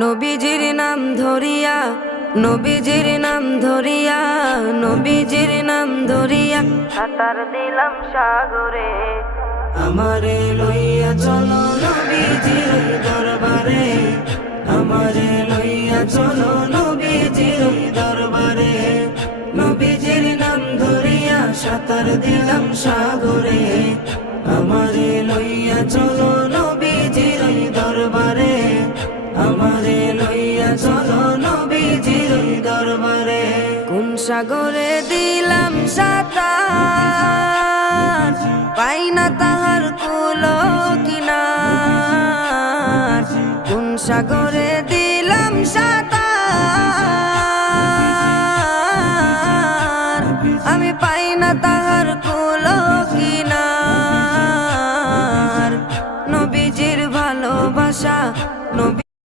নবীজির নাম ধরিয়া, নবীজির নাম ধরিয়া, নবীজির নাম ধরিয়া সাঁতার দিলাম সাগরে। আমারে লইয়া চলো নবীজির দরবারে, আমারে লইয়া চলো নবীজির দরবারে। নবীজির নাম ধরিয়া সাঁতার দিলাম সাগরে। আমারে লইয়া চলো নবীজির দরবারে, আমারে লইয়া চলো নবীজির দরবারে। কোন সাগরে দিলাম সাঁতার, পাই না তাহার কুলো কিনার। কোন সাগরে দিলাম সাঁতার, আমি পাই না তাহার কুল